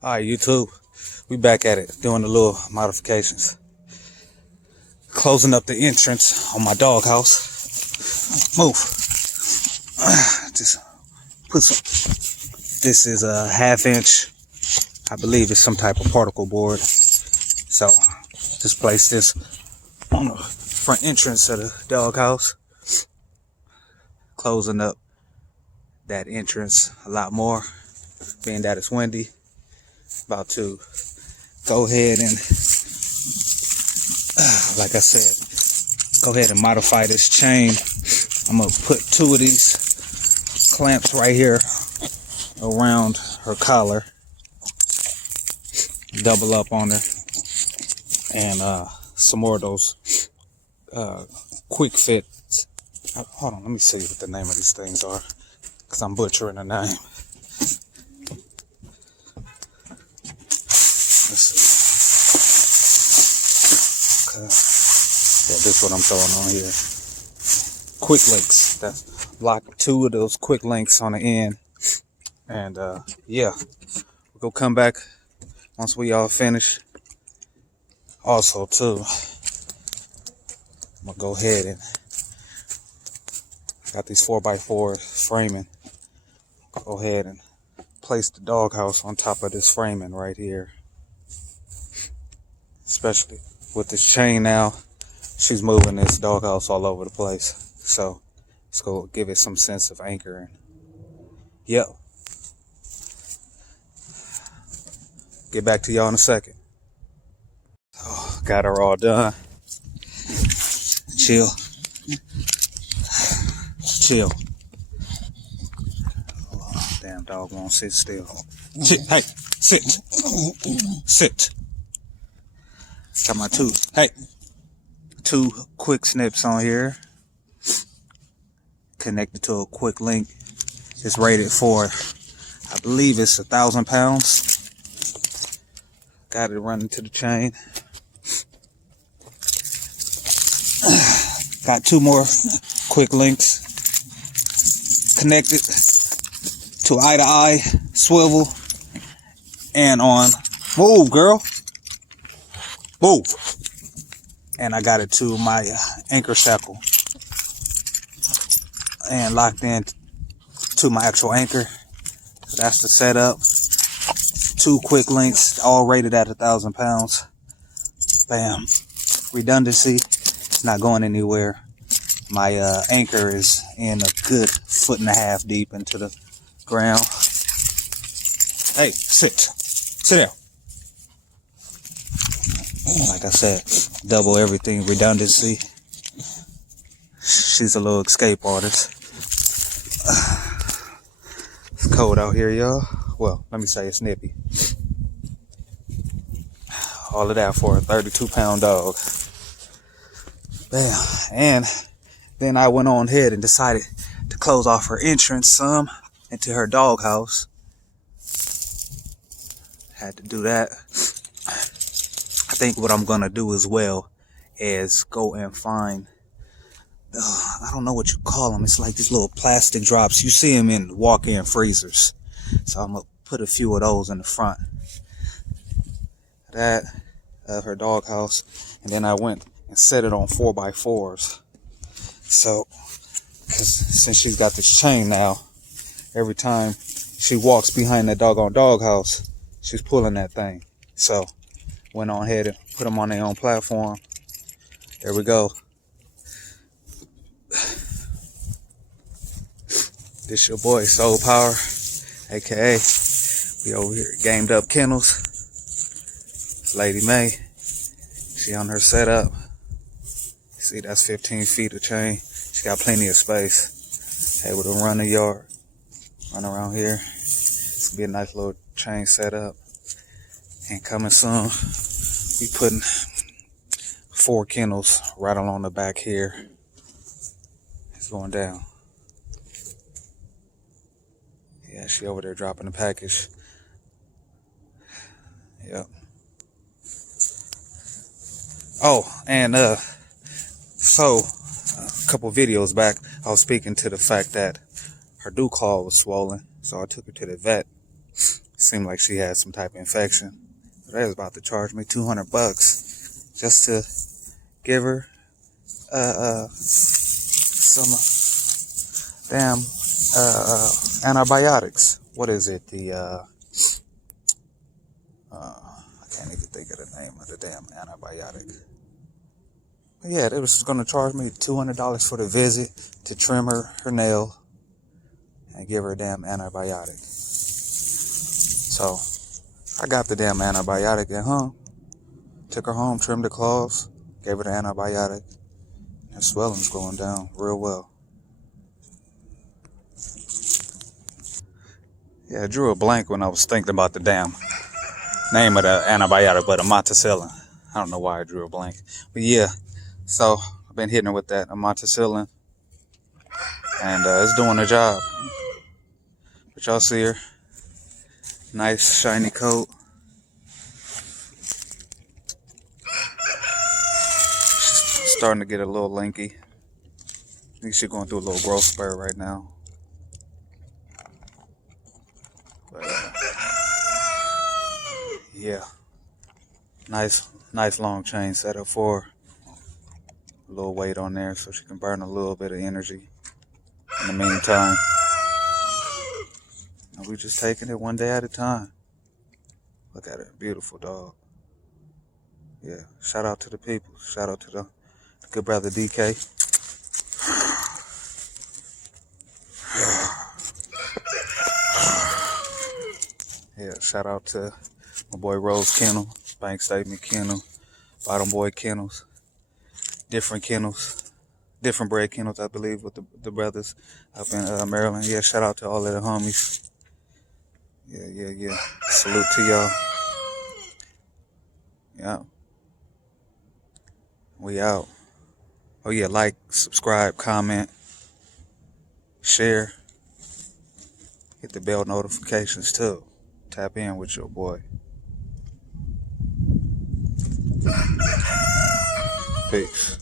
Alright, YouTube, we back at it, doing the little modifications. Closing up the entrance on my doghouse. Move. Just put some. This is a 1/2 inch. I believe it's some type of particle board. So, just place this on the front entrance of the doghouse. Closing up that entrance a lot more, being that it's windy. About to go ahead and, like I said, go ahead and modify this chain. I'm gonna put 2 of these clamps right here around her collar, double up on her, and some more of those quick fits. Hold on, let me see what the name of these things are, because I'm butchering the name. Let's see. Okay. Yeah, this is what I'm throwing on here. Quick links. That's lock 2 of those quick links on the end. And yeah, we'll go come back once we all finish. Also too, I'm gonna go ahead and got these 4x4 framing. Go ahead and place the doghouse on top of this framing right here. Especially with this chain now, she's moving this doghouse all over the place. So let's go give it some sense of anchoring. Yep. Get back to y'all in a second. Oh, got her all done. Chill. Chill. Oh, damn dog won't sit still. Sit. Hey, sit. Sit. Got my 2 quick snips on here. Connected to a quick link. It's rated for, I believe it's 1,000 pounds. Got it running to the chain. Got 2 more quick links connected to eye swivel and on. Move, girl. Move. And I got it to my anchor shackle and locked in to my actual anchor. So that's the setup. 2 quick links, all rated at 1,000 pounds. Bam. Redundancy. It's not going anywhere. My anchor is in a good 1.5 feet deep into the ground. Hey, sit. Sit down. Like I said, double everything, redundancy. She's a little escape artist. It's cold out here, y'all. Well, let me say it's nippy. All of that for a 32-pound dog. Yeah. And then I went on ahead and decided to close off her entrance some into her doghouse. Had to do that. I think what I'm gonna do as well is go and find, I don't know what you call them. It's like these little plastic drops. You see them in walk-in freezers. So I'm gonna put a few of those in the front. That of her doghouse, and then I went and set it on 4x4s. So, because since she's got this chain now, every time she walks behind that doggone doghouse, she's pulling that thing. So, went on ahead and put them on their own platform. There we go. This your boy Soul Power, aka we over here at Gamed Up Kennels. Lady May, she on her setup. See, that's 15 feet of chain. She got plenty of space. Able to run the yard, run around here. It's gonna be a nice little chain setup. And coming soon, we putting 4 kennels right along the back here. It's going down. Yeah, she over there dropping the package. Yep. Oh, and so a couple videos back, I was speaking to the fact that her dew claw was swollen, so I took her to the vet. Seemed like she had some type of infection. So they was about to charge me $200 just to give her some damn antibiotics. What is it? I can't even think of the name of the damn antibiotic. But yeah, they was going to charge me $200 for the visit to trim her nail and give her a damn antibiotic. So I got the damn antibiotic at home. Took her home, trimmed the claws, gave her the antibiotic. Her swelling's going down real well. Yeah, I drew a blank when I was thinking about the damn name of the antibiotic, but amoxicillin. I don't know why I drew a blank. But yeah, so I've been hitting her with that amoxicillin, and it's doing the job. But y'all see her. Nice, shiny coat. She's starting to get a little lanky. I think she's going through a little growth spurt right now. But, yeah. Nice long chain setup for her. A little weight on there so she can burn a little bit of energy in the meantime. And we just taking it one day at a time. Look at it. Beautiful dog. Yeah. Shout out to the people. Shout out to the good brother DK. Yeah. Shout out to my boy Rose Kennel, Bank Statement Kennel, Bottom Boy Kennels, different kennels, different breed kennels, I believe, with the brothers up in Maryland. Yeah. Shout out to all of the homies. Yeah. Salute to y'all. Yeah. We out. Oh yeah, like, subscribe, comment, share. Hit the bell notifications too. Tap in with your boy. Peace.